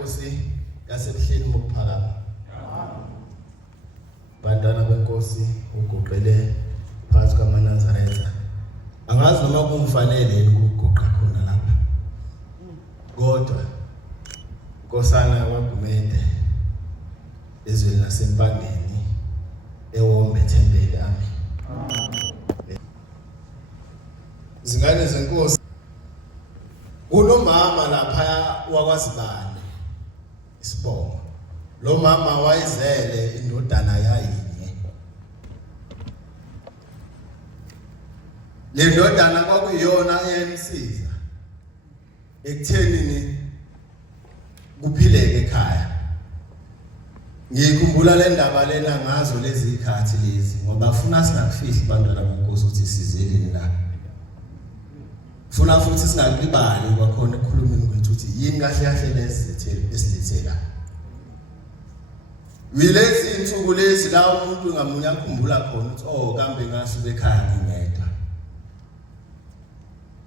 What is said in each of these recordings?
inkosi yasebuhleni bokuphakama. Bantwana benkosi uguqele phakathi kwaManazaretha. Angazi noma kumfanele ukuguqa khona lapha. Kodwa Nkosana yakwagumede ezweni lasempangeni ewombe thembele amen. Zingane zenkosi unomama lapha wakwaZibane isibongo. Lo mama wayizele indodana yayinye. Le ndodana kwakuyona eyemsiza ekuthenini kuphileke ekhaya. Ngikhumbula le ndaba lena ngazo lezi ikhathi lezi ngoba afuna singakufihli bantwana benkosi ukuthi sizeleni la. Funa futhi singakulibali kwakhona ukukhulumeni kwethu ukuthi yini kahle kahle lesilethela. Wilezi insuku lezi la umuntu ngamunye akhumbula khona ukuthi oh kambe ngasuke ekhaya ngingedwa.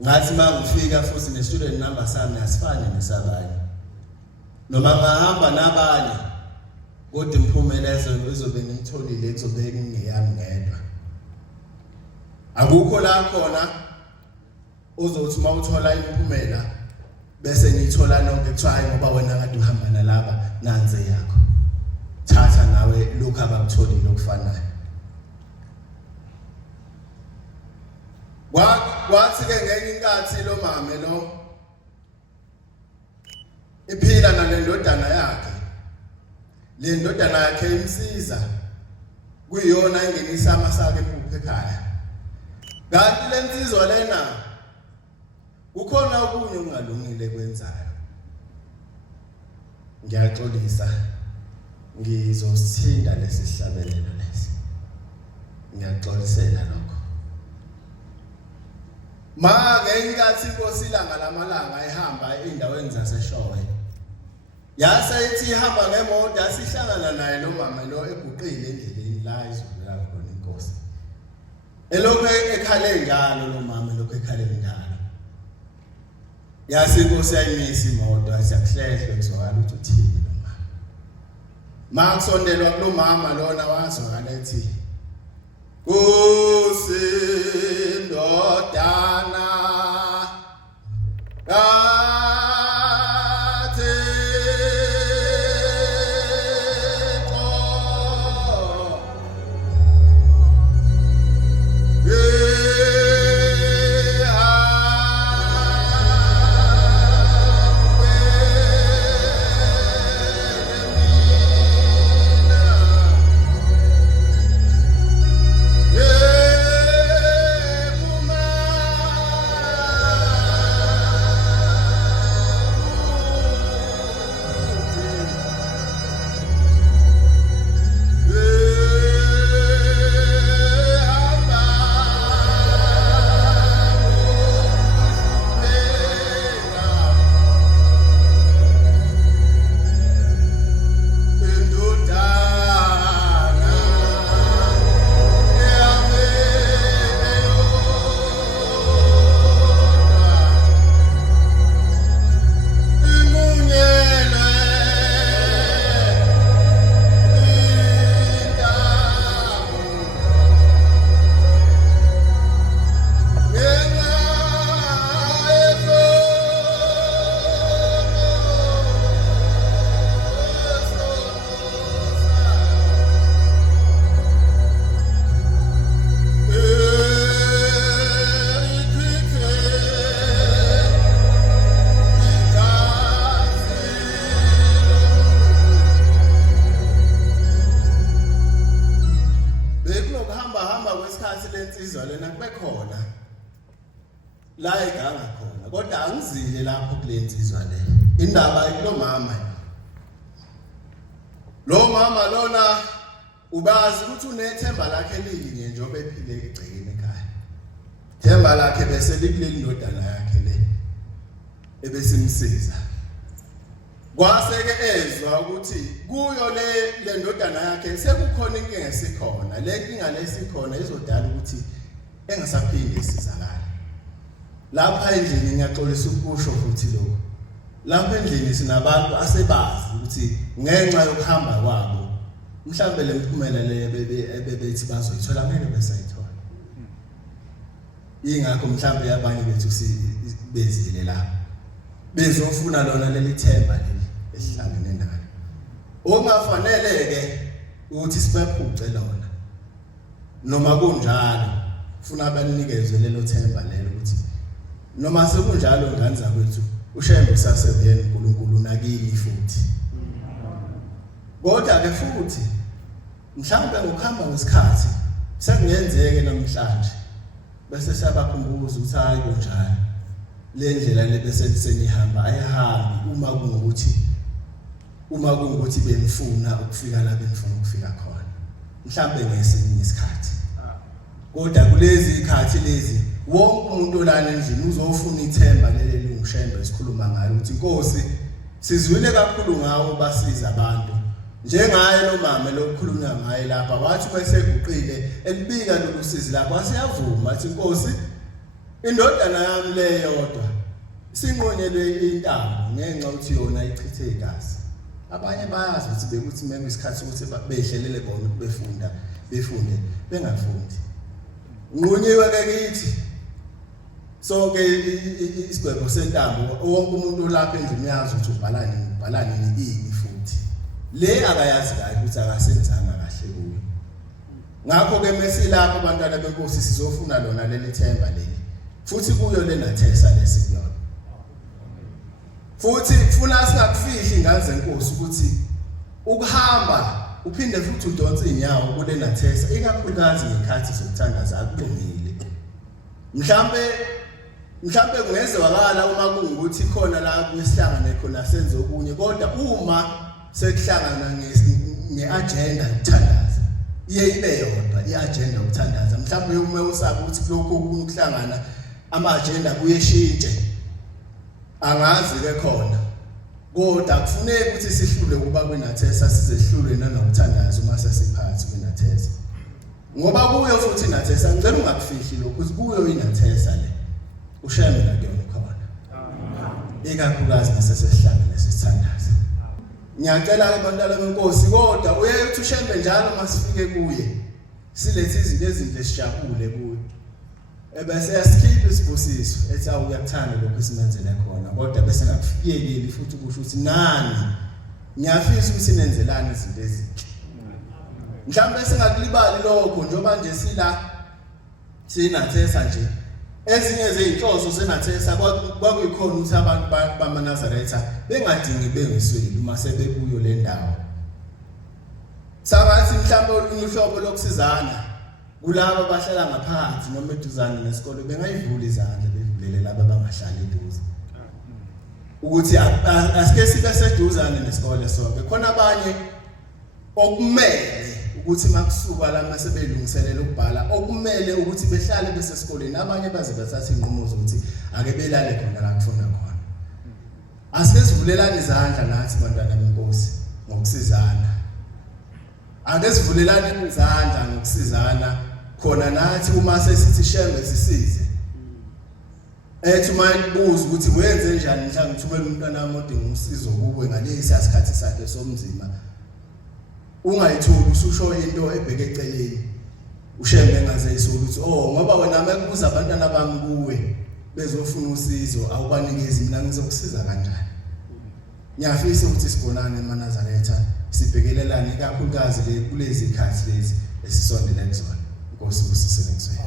Ngathi mangifika futhi ne-student number sami asifane nesabanye. Noma ngahamba nabanye kodwa imphumelezo izobe ngitholile kuzobe ngiyami ngedwa. Akukho la khona uzothi mawuthola imphumela bese ngithola nonke kuthiwa ngoba wena kade uhamba nalaba nanze yakho. Thatha nawe lokho abakutholile okufanayo. Kwathi ke ngenye inkathi lo mama lo iphila nale ndodana yakhe. Le ndodana yakhe imsiza kuyiyona engenisa amasaka empuphu ekhaya. Kanti le nsizwa lena kukhona okunye okungalungile kwenzayo. Ngiyaxolisa ngizosithinda lesihlabelelo lesi. Ngiyaxolisela lokho. Ngenkathi inkosi ilanga lamalanga ihamba endaweni zaseShowe. Yase ithi ihamba ngemoto yasihlangana naye lo mama lo eguqile endleleni la izovela khona inkosi. Elokho ekhale njalo lo mama elokho ekhale njalo. Yase inkosi yayimisa imoto yasiyakuhlehle kuzokala ukuthi uthini lo mama. Makusondelwa kulo mama lona wazokala ethi Nkosi ndodana insizwa lena kube khona la eganga khona kodwa angizile lapho kule insizwa le indaba ikulo mama lo mama lona ubazi ukuthi unethemba lakhe elinye njengoba ephile egcekeni ekhaya themba lakhe bese likuleli ndodana yakhe le ebesimsiza kwase ke ezwa ukuthi kuyo le ndodana yakhe sekukhona inkinga esikhona le nkinga lesikhona izodala ukuthi engasaphinde isizakala lapha endlini ngiyaxolisa ukusho futhi lokho lapha endlini sinabantu asebazi ukuthi ngenxa yokuhamba kwabo mhlambe le mphumela le bebethi bazoyithola ngeke besayithola. Ingakho mhlambe abanye bethu bezile la bezofuna lona leli themba leli esihlangene nalo. Ongafanele ke ukuthi sibephuce lona. Noma kunjalo ufuna abanikeze lelo themba lelo ukuthi noma sekunjalo ngani zakwethu uShembe usasebuyela uNkulunkulu nakini futhi. Kodwa ke futhi mhlawumbe ngokuhamba kwesikhathi sekungenzeke namhlanje bese siyabakhumbuza ukuthi hayi kunjalo le ndlela le bese senihamba ayihambi uma kungukuthi benifuna ukufika la benifuna ukufika khona mhlawumbe ngesinye isikhathi. Kodwa kulezi izikhathi lezi wonke umuntu lana endlini uzofuna ithemba leli lunguShembe esikhuluma ngalo ukuthi Nkosi sizwile kakhulu ngawo basiza abantu njengaye lo mama lokukhulunywa ngaye lapha wathi bese eguqile elibika lokusiza lapha wasiyavuma athi Nkosi indodana yami le yodwa sinqonyelwe intambo ngenxa ukuthi yona ichithe igazi. Abanye bayazi ukuthi bekuthi menge isikhathi ukuthi behlelele bona befunde bengafundi. Nqonyiwe ke kithi sonke isigwebo sentambo wonke umuntu lapha endlini uyazi ukuthi ubhalani ini futhi le akayazi kahle ukuthi akasenzanga kahle kuyo. Ngakho ke mesilapha abantwana beNkosi sizofuna lona leli themba leli futhi kuyo lena thesa lesikuyona. Futhi kufuna singakufihli ingane zeNkosi ukuthi ukuhamba uphinde futhi udonse inyawo kulena thesa ikakhulukazi ngekhathi zokuthandaza akulungile. Mhlambe kungezwakala uma kungukuthi khona la kwesihlangane khona senze okunye kodwa uma sekuhlangana ngeagenda yokuthandaza iye ibe yodwa iagenda yokuthandaza. Mhlambe uma usaba ukuthi lokho ukuhlangana ama-agenda kuyeshintshe angazi ke khona kodwa kufuneka ukuthi sihlule kuba kwinathesa sizehlule nanokuthandaza uma sesiphathi kwinathesa ngoba kuyo futhi inathesa ngicela ungakufihli lokho ukuthi kuyo inathesa le uShembe nakuyona khona ikakhulukazi nesesihlangene sesithandaza. Ngiyacela ke bantwana beNkosi kodwa uyethi uShembe njalo masifike kuye silethe izinto ezinhle esijabule kuye ebese yasikhipa isibusiso ethi awuyakuthanda lokho esimenzele khona kodwa bese ngakufikeli futhi kusho ukuthi nani ngiyafisa ukuthi nenzelane izinto ezinhle. Mhlawumbe singakulibali lokho njengoba nje sinathesa nje ezinye zezinhloso zenathesa kwakuyikhona ukuthi abantu bamaNazaretha bengadingi bengisweli uma sebekuyo le ndawo. Sabathi mhlawumbe olunye uhlobo lokusizana kulabo abahlala ngaphansi noma eduzane nesikole bengayivula izandla bevulele laba abangahlali eduze ukuthi asike sibe seduzane nesikole sonke. Khona abanye okumele ukuthi makusuka la masebelungiselela ukubhala okumele ukuthi behlale besesikoleni abanye baze bathathe inqumo zokuthi ake belale khona la kufuna khona. Asike sivulelane izandla nathi bantwana beNkosi ngokusizana. Ake sivulelane izandla ngokusizana khona nathi uma sesithi Shembe sisize. Ethi mayibuza ukuthi wenze njani mhlawumbe uthumela umntwana wami odinga usizo kuwe ngalesi isikhathi sakhe somzima. Ungayithuki ususho into ebheke eceleni. uShembe engazeyisho ukuthi ngoba wena mekubuza abantwana bami kuwe bezofuna usizo awubanikezi mina ngizokusiza kanjani. Ngiyafisa ukuthi sibonane eManazaretha sibhekelelane ikakhulukazi kulezi izikhathi lezi esisondele kuzona. Inkosi kusisebenzise.